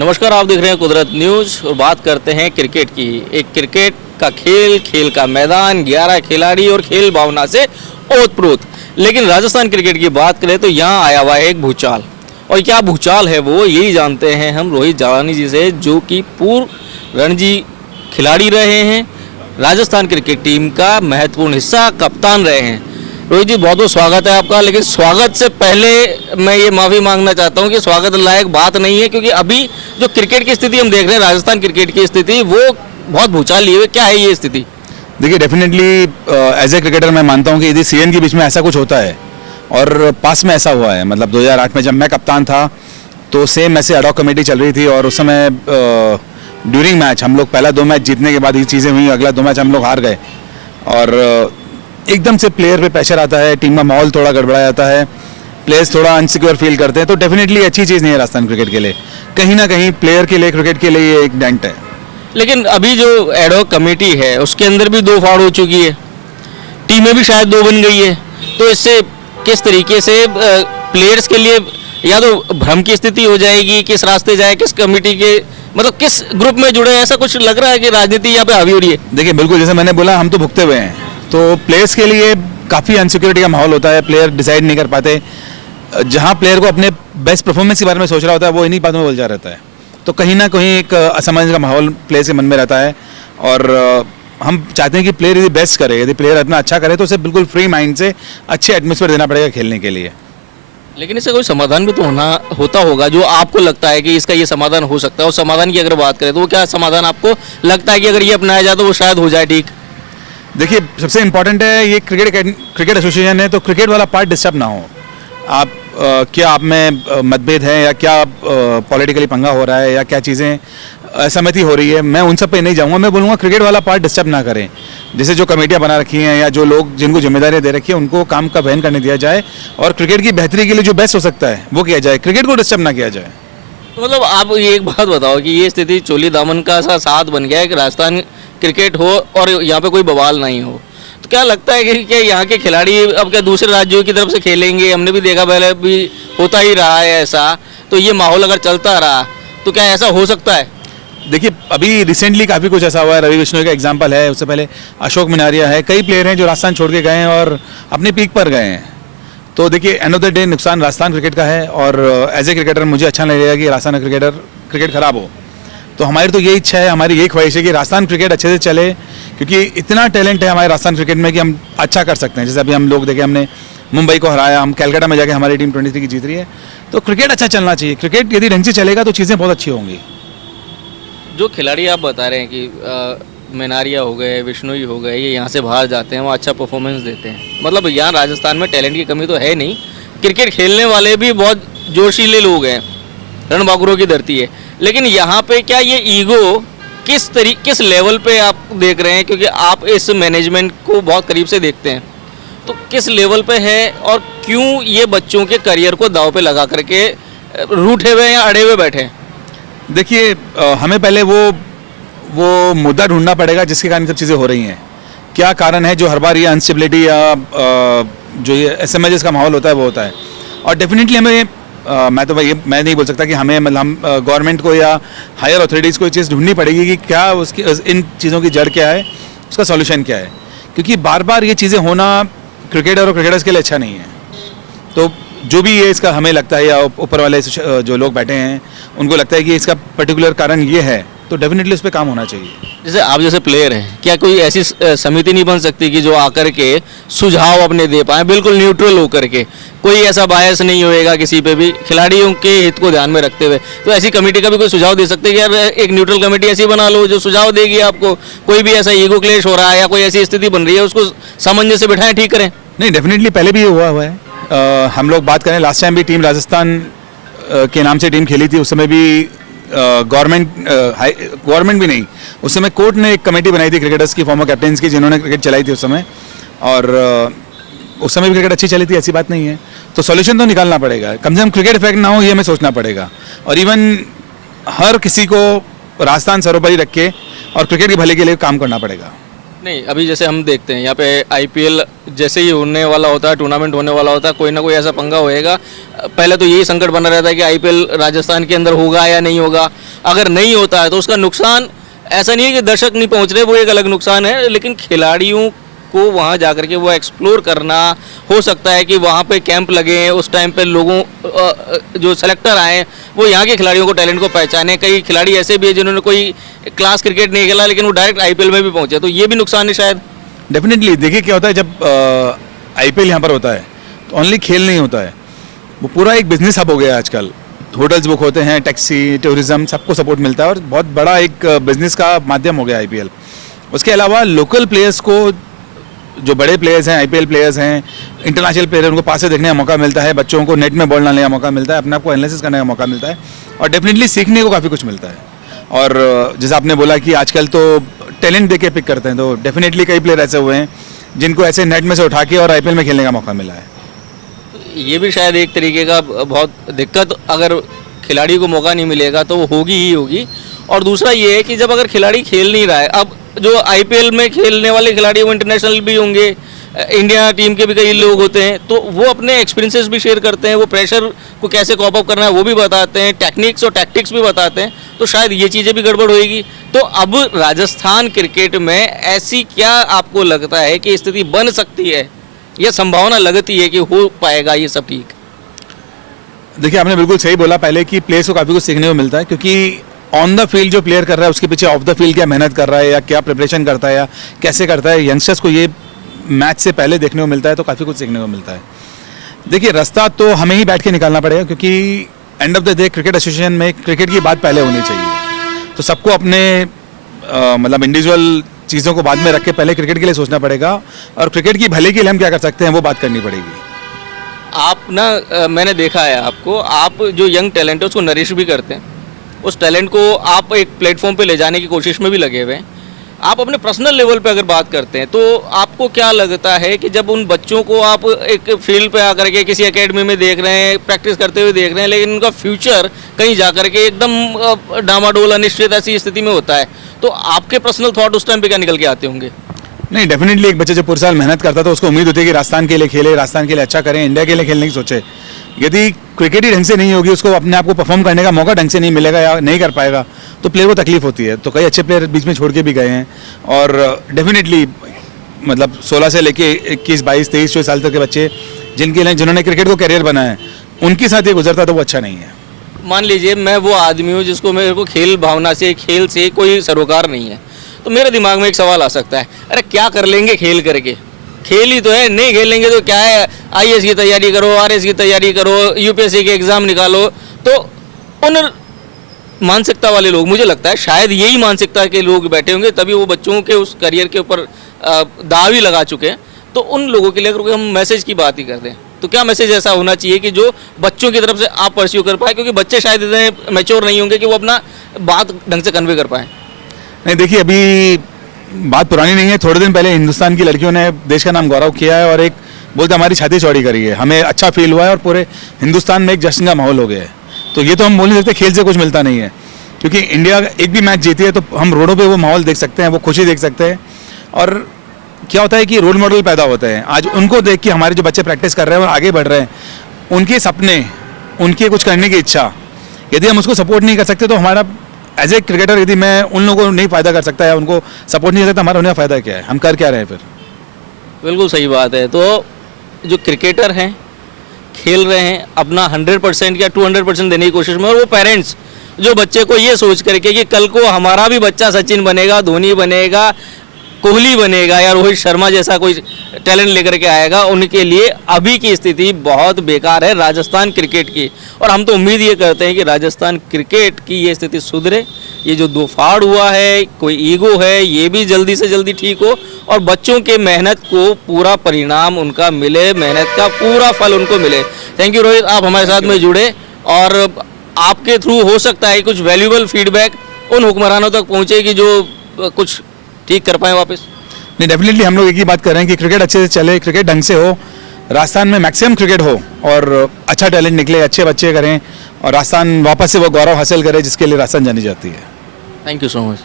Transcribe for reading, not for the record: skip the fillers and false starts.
नमस्कार, आप देख रहे हैं कुदरत न्यूज़ और बात करते हैं क्रिकेट की। एक क्रिकेट का खेल का मैदान, 11 खिलाड़ी और खेल भावना से ओतप्रोत। लेकिन राजस्थान क्रिकेट की बात करें तो यहाँ आया हुआ है एक भूचाल, और क्या भूचाल है वो यही जानते हैं हम रोहित जावानी जी से, जो कि पूर्व रणजी खिलाड़ी रहे हैं, राजस्थान क्रिकेट टीम का महत्वपूर्ण हिस्सा, कप्तान रहे हैं। रोहित जी, बहुत बहुत स्वागत है आपका। लेकिन स्वागत से पहले मैं ये माफ़ी मांगना चाहता हूँ कि स्वागत लायक बात नहीं है, क्योंकि अभी जो क्रिकेट की स्थिति हम देख रहे हैं, राजस्थान क्रिकेट की स्थिति, वो बहुत भूचाल लिए हुए। क्या है ये स्थिति? देखिए, डेफिनेटली एज ए क्रिकेटर मैं मानता हूँ कि यदि सीएन के बीच में ऐसा कुछ होता है, और पास में ऐसा हुआ है, मतलब 2008 में जब मैं कप्तान था तो सेम ऐसे एडॉक कमेटी चल रही थी, और उस समय ड्यूरिंग मैच हम लोग पहला 2 मैच जीतने के बाद ये चीज़ें हुई, अगला 2 मैच हम लोग हार गए, और एकदम से प्लेयर पे प्रेशर आता है, टीम का माहौल थोड़ा गड़बड़ा जाता है, प्लेयर्स थोड़ा अनसिक्योर फील करते हैं। तो डेफिनेटली अच्छी चीज़ नहीं है राजस्थान क्रिकेट के लिए, कहीं ना कहीं प्लेयर के लिए, क्रिकेट के लिए ये एक डेंट है। लेकिन अभी जो एडॉक कमेटी है उसके अंदर भी 2 फाड़ हो चुकी है, टीमें भी शायद 2 बन गई है। तो इससे किस तरीके से प्लेयर्स के लिए या तो भ्रम की स्थिति हो जाएगी, किस रास्ते जाए, किस कमेटी के, मतलब किस ग्रुप में जुड़े, ऐसा कुछ लग रहा है कि राजनीति यहाँ पे हावी हो रही है? देखिए, बिल्कुल जैसे मैंने बोला, हम तो भुगते हुए हैं, तो प्लेयर्स के लिए काफ़ी अनसिक्योरिटी का माहौल होता है, प्लेयर डिसाइड नहीं कर पाते। जहाँ प्लेयर को अपने बेस्ट परफॉर्मेंस के बारे में सोच रहा होता है, वो इन्हीं बातों में उलझा रहता है। तो कहीं ना कहीं एक असमंजस का माहौल प्लेयर के मन में रहता है, और हम चाहते हैं कि प्लेयर यदि बेस्ट करे, यदि प्लेयर अपना अच्छा करे, तो उसे बिल्कुल फ्री माइंड से अच्छे एटमॉस्फेयर देना पड़ेगा खेलने के लिए। लेकिन इससे कोई समाधान भी तो होता होगा, जो आपको लगता है कि इसका ये समाधान हो सकता है। और समाधान की अगर बात करें तो वो क्या समाधान आपको लगता है कि अगर ये अपनाया जाए तो वो शायद हो जाए ठीक? देखिए, सबसे इम्पोर्टेंट है, ये क्रिकेट एसोसिएशन है, तो क्रिकेट वाला पार्ट डिस्टर्ब ना हो। आप क्या आप में मतभेद है, या क्या पॉलिटिकली पंगा हो रहा है, या क्या चीज़ें असहमति हो रही है, मैं उन सब पे नहीं जाऊंगा। मैं बोलूँगा क्रिकेट वाला पार्ट डिस्टर्ब ना करें। जैसे जो कमेटियां बना रखी हैं, या जो लोग जिनको जिम्मेदारियां दे रखी है, उनको काम का वहन करने दिया जाए, और क्रिकेट की बेहतरी के लिए जो बेस्ट हो सकता है वो किया जाए, क्रिकेट को डिस्टर्ब ना किया जाए। तो मतलब आप ये एक बात बताओ कि ये स्थिति चोली दामन का सा साथ बन गया है कि राजस्थान क्रिकेट हो और यहाँ पे कोई बवाल नहीं हो, तो क्या लगता है कि क्या यहाँ के खिलाड़ी अब क्या दूसरे राज्यों की तरफ से खेलेंगे? हमने भी देखा, पहले भी होता ही रहा है ऐसा। तो ये माहौल अगर चलता रहा तो क्या ऐसा हो सकता है? देखिए, अभी रिसेंटली काफ़ी कुछ ऐसा हुआ है। रवि बिश्नोई का एग्जांपल है, उससे पहले अशोक मिनारिया है, कई प्लेयर हैं जो राजस्थान छोड़ के गए हैं और अपने पीक पर गए हैं। तो देखिए, एंड ऑफ द डे नुकसान राजस्थान क्रिकेट का है, और एज ए क्रिकेटर मुझे अच्छा नहीं लगेगा कि राजस्थान क्रिकेट खराब हो। तो हमारी तो यही इच्छा है, हमारी यही ख्वाहिश है कि राजस्थान क्रिकेट अच्छे से चले, क्योंकि इतना टैलेंट है हमारे राजस्थान क्रिकेट में कि हम अच्छा कर सकते हैं। जैसे अभी हम लोग देखें, हमने मुंबई को हराया, हम कैलकाटा में जाके हमारी टीम 23 की जीत रही है। तो क्रिकेट अच्छा चलना चाहिए। क्रिकेट यदि ढंग से चलेगा तो चीज़ें बहुत अच्छी होंगी। जो खिलाड़ी आप बता रहे हैं कि मिनारिया हो गए, बिश्नोई हो गए, ये यहाँ से बाहर जाते हैं, वो अच्छा परफॉर्मेंस देते हैं, मतलब यहाँ राजस्थान में टैलेंट की कमी तो है नहीं, क्रिकेट खेलने वाले भी बहुत जोशीले लोग हैं, रणबांकुरों की धरती है। लेकिन यहाँ पे क्या ये ईगो किस लेवल पे आप देख रहे हैं? क्योंकि आप इस मैनेजमेंट को बहुत करीब से देखते हैं, तो किस लेवल पे है, और क्यों ये बच्चों के करियर को दांव पे लगा करके रूठे हुए या अड़े हुए बैठे हैं? देखिए, हमें पहले वो मुद्दा ढूंढना पड़ेगा जिसके कारण सब चीज़ें हो रही हैं। क्या कारण है जो हर बार ये अनस्टेबिलिटी या जो ये एसएमएस का माहौल होता है वो होता है। और डेफिनेटली हमें मैं नहीं बोल सकता कि हमें, मतलब हम गवर्नमेंट को या हायर अथॉरिटीज़ को ये चीज़ ढूंढनी पड़ेगी कि क्या उसकी इन चीज़ों की जड़ क्या है, उसका सॉल्यूशन क्या है, क्योंकि बार बार ये चीज़ें होना क्रिकेटर और क्रिकेटर्स के लिए अच्छा नहीं है। तो जो भी ये इसका हमें लगता है, या ऊपर वाले जो लोग बैठे हैं उनको लगता है कि इसका पर्टिकुलर कारण ये है, तो डेफिनेटली उस पर काम होना चाहिए। जैसे आप जैसे प्लेयर हैं, क्या कोई ऐसी समिति नहीं बन सकती कि जो आकर के सुझाव अपने दे पाए, बिल्कुल न्यूट्रल होकर के, कोई ऐसा बायस नहीं होएगा किसी पे भी, खिलाड़ियों के हित को ध्यान में रखते हुए? तो ऐसी कमेटी का भी कोई सुझाव दे सकते हैं कि यार एक न्यूट्रल कमेटी ऐसी बना लो जो सुझाव देगी आपको, कोई भी ऐसा ईगो क्लेश हो रहा है या कोई ऐसी स्थिति बन रही है उसको सामंजस्य से बिठाएं, ठीक करें? नहीं, डेफिनेटली पहले भी हुआ है। हम लोग बात करें, लास्ट टाइम भी टीम राजस्थान के नाम से टीम खेली थी, उस समय भी गवर्नमेंट भी नहीं, उस समय कोर्ट ने एक कमेटी बनाई थी क्रिकेटर्स की, फॉर्मर कैप्टन्स की, जिन्होंने क्रिकेट चलाई थी उस समय, और उस समय भी क्रिकेट अच्छी चली थी, ऐसी बात नहीं है। तो सॉल्यूशन तो निकालना पड़ेगा, कम से कम क्रिकेट इफेक्ट ना हो, ये हमें सोचना पड़ेगा। और इवन हर किसी को राजस्थान सरोपरी रख के और क्रिकेट के भले के लिए काम करना पड़ेगा। नहीं, अभी जैसे हम देखते हैं यहाँ पे आईपीएल जैसे ही होने वाला होता है, टूर्नामेंट होने वाला होता है, कोई ना कोई ऐसा पंगा होएगा। पहले तो यही संकट बना रहता है कि आईपीएल राजस्थान के अंदर होगा या नहीं होगा। अगर नहीं होता है तो उसका नुकसान ऐसा नहीं है कि दर्शक नहीं पहुँच रहे, वो एक अलग नुकसान है, लेकिन खिलाड़ियों को वहाँ जा करके वो एक्सप्लोर करना, हो सकता है कि वहाँ पे कैंप लगे, उस टाइम पे लोगों जो सेलेक्टर आए वो यहाँ के खिलाड़ियों को, टैलेंट को पहचाने। कई खिलाड़ी ऐसे भी हैं जिन्होंने कोई क्लास क्रिकेट नहीं खेला लेकिन वो डायरेक्ट आईपीएल में भी पहुँचे, तो ये भी नुकसान है शायद। डेफिनेटली देखिए क्या होता है जब आईपीएल यहाँ पर होता है तो ओनली खेल नहीं होता है, वो पूरा एक बिजनेस हब हो गया है आजकल। होटल्स बुक होते हैं, टैक्सी, टूरिज्म, सबको सपोर्ट मिलता है और बहुत बड़ा एक बिजनेस का माध्यम हो गया आईपीएल। उसके अलावा लोकल प्लेयर्स को, जो बड़े प्लेयर्स हैं, आईपीएल प्लेयर्स हैं, इंटरनेशनल प्लेयर, उनको पास से देखने का मौका मिलता है, बच्चों को नेट में बॉल डालने का मौका मिलता है, अपने आप को एनालिसिस करने का मौका मिलता है और डेफिनेटली सीखने को काफ़ी कुछ मिलता है। और जैसे आपने बोला कि आजकल तो टैलेंट देख के पिक करते हैं, तो डेफिनेटली कई प्लेयर ऐसे हुए हैं जिनको ऐसे नेट में से उठा के और आईपीएल में खेलने का मौका मिला है। ये भी शायद एक तरीके का बहुत दिक्कत, अगर खिलाड़ी को मौका नहीं मिलेगा तो वो होगी ही होगी। और दूसरा ये है कि जब अगर खिलाड़ी खेल नहीं रहा है, अब जो आईपीएल में खेलने वाले खिलाड़ी वो इंटरनेशनल भी होंगे, इंडिया टीम के भी कई लोग होते हैं, तो वो अपने एक्सपीरियंसेस भी शेयर करते हैं, वो प्रेशर को कैसे कॉप अप करना है वो भी बताते हैं, टेक्निक्स और टैक्टिक्स भी बताते हैं, तो शायद ये चीज़ें भी गड़बड़ होएगी। तो अब राजस्थान क्रिकेट में ऐसी क्या आपको लगता है कि स्थिति बन सकती है या संभावना लगती है कि हो पाएगा ये सब ठीक? देखिए आपने बिल्कुल सही बोला पहले कि प्लेयर्स को काफ़ी कुछ सीखने को मिलता है, क्योंकि ऑन द फील्ड जो प्लेयर कर रहा है उसके पीछे ऑफ द फील्ड क्या मेहनत कर रहा है या क्या प्रिपरेशन करता है या कैसे करता है, यंगस्टर्स को ये मैच से पहले देखने को मिलता है, तो काफ़ी कुछ सीखने को मिलता है। देखिए रास्ता तो हमें ही बैठ के निकालना पड़ेगा, क्योंकि end of the day cricket association में क्रिकेट की बात पहले होनी चाहिए। तो सबको अपने मतलब इंडिविजुअल चीज़ों को बाद में रख के पहले क्रिकेट के लिए सोचना पड़ेगा और क्रिकेट की भले के लिए हम क्या कर सकते हैं वो बात करनी पड़ेगी। आप ना मैंने देखा है आपको, आप जो यंग टैलेंट है उसको नरिश भी करते हैं, उस टैलेंट को आप एक प्लेटफॉर्म पे ले जाने की कोशिश में भी लगे हुए हैं। आप अपने पर्सनल लेवल पे अगर बात करते हैं तो आपको क्या लगता है कि जब उन बच्चों को आप एक फील्ड पे आकर के किसी एकेडमी में देख रहे हैं, प्रैक्टिस करते हुए देख रहे हैं, लेकिन उनका फ्यूचर कहीं जाकर के एकदम डामाडोल, अनिश्चित ऐसी स्थिति में होता है, तो आपके पर्सनल थॉट उस टाइम पे क्या निकल के आते होंगे? नहीं, डेफिनेटली एक बच्चे जब पूरे साल मेहनत करता है तो उसको उम्मीद होती है कि राजस्थान के लिए खेले, राजस्थान के लिए अच्छा करें, इंडिया के लिए खेलने की सोचे। यदि क्रिकेट ही ढंग से नहीं होगी, उसको अपने आप को परफॉर्म करने का मौका ढंग से नहीं मिलेगा या नहीं कर पाएगा, तो प्लेयर को तकलीफ होती है। तो कई अच्छे प्लेयर बीच में छोड़ के भी गए हैं और डेफिनेटली मतलब 16 से लेके 21, 22, 23, 24 साल तक के बच्चे जिन्होंने क्रिकेट को करियर बनाया है, उनके साथ ये गुजरता तो वो अच्छा नहीं है। मान लीजिए मैं वो आदमी हूँ जिसको मेरे को खेल भावना से, खेल से कोई सरोकार नहीं है, तो मेरे दिमाग में एक सवाल आ सकता है, अरे क्या कर लेंगे खेल करके? खेल ही तो है, नहीं खेलेंगे तो क्या है, आईएएस की तैयारी करो, आरएस की तैयारी करो, यूपीएससी के एग्ज़ाम निकालो। तो उन मानसिकता वाले लोग, मुझे लगता है शायद यही मानसिकता के लोग बैठे होंगे, तभी वो बच्चों के उस करियर के ऊपर दाव ही लगा चुके हैं। तो उन लोगों के लिए अगर हम मैसेज की बात ही करते हैं तो क्या मैसेज ऐसा होना चाहिए कि जो बच्चों की तरफ से आप परस्यू कर पाए, क्योंकि बच्चे शायद इतने मैच्योर नहीं होंगे कि वो अपना बात ढंग से कन्वे कर पाएँ? नहीं, देखिए अभी बात पुरानी नहीं है, थोड़े दिन पहले हिंदुस्तान की लड़कियों ने देश का नाम गौरव किया है और एक बोलते हमारी छाती चौड़ी करी है, हमें अच्छा फील हुआ है और पूरे हिंदुस्तान में एक जश्न का माहौल हो गया है। तो ये तो हम बोल नहीं सकते खेल से कुछ मिलता नहीं है, क्योंकि इंडिया एक भी मैच जीती है तो हम रोडों पे वो माहौल देख सकते हैं, वो खुशी देख सकते हैं। और क्या होता है कि रोल मॉडल पैदा होते हैं, आज उनको देख के हमारे जो बच्चे प्रैक्टिस कर रहे हैं और आगे बढ़ रहे हैं, उनके सपने, उनके कुछ करने की इच्छा, यदि हम उसको सपोर्ट नहीं कर सकते तो हमारा एज ए क्रिकेटर, यदि मैं उन लोगों को नहीं फ़ायदा कर सकता या उनको सपोर्ट नहीं कर सकता, हमारा उन्हें फ़ायदा क्या है, हम कर क्या रहे हैं फिर? बिल्कुल सही बात है। तो जो क्रिकेटर हैं, खेल रहे हैं, अपना 100% या 200% देने की कोशिश में, और वो पेरेंट्स जो बच्चे को ये सोच करके कि कल को हमारा भी बच्चा सचिन बनेगा, धोनी बनेगा, कोहली बनेगा या रोहित शर्मा जैसा कोई टैलेंट लेकर के आएगा, उनके लिए अभी की स्थिति बहुत बेकार है राजस्थान क्रिकेट की। और हम तो उम्मीद ये करते हैं कि राजस्थान क्रिकेट की ये स्थिति सुधरे, ये जो दो फाड़ हुआ है, कोई ईगो है, ये भी जल्दी से जल्दी ठीक हो और बच्चों के मेहनत को पूरा परिणाम उनका मिले, मेहनत का पूरा फल उनको मिले। थैंक यू रोहित, आप हमारे साथ में जुड़े और आपके थ्रू हो सकता है कुछ वैल्यूबल फीडबैक उन हुक्मरानों तक पहुँचे कि जो कुछ ठीक कर पाए वापस। नहीं, डेफिनेटली हम लोग एक ही बात कर रहे हैं कि क्रिकेट अच्छे से चले, क्रिकेट ढंग से हो, राजस्थान में मैक्सिमम क्रिकेट हो और अच्छा टैलेंट निकले, अच्छे बच्चे करें और राजस्थान वापस से वो गौरव हासिल करे जिसके लिए राजस्थान जानी जाती है। Thank you so much.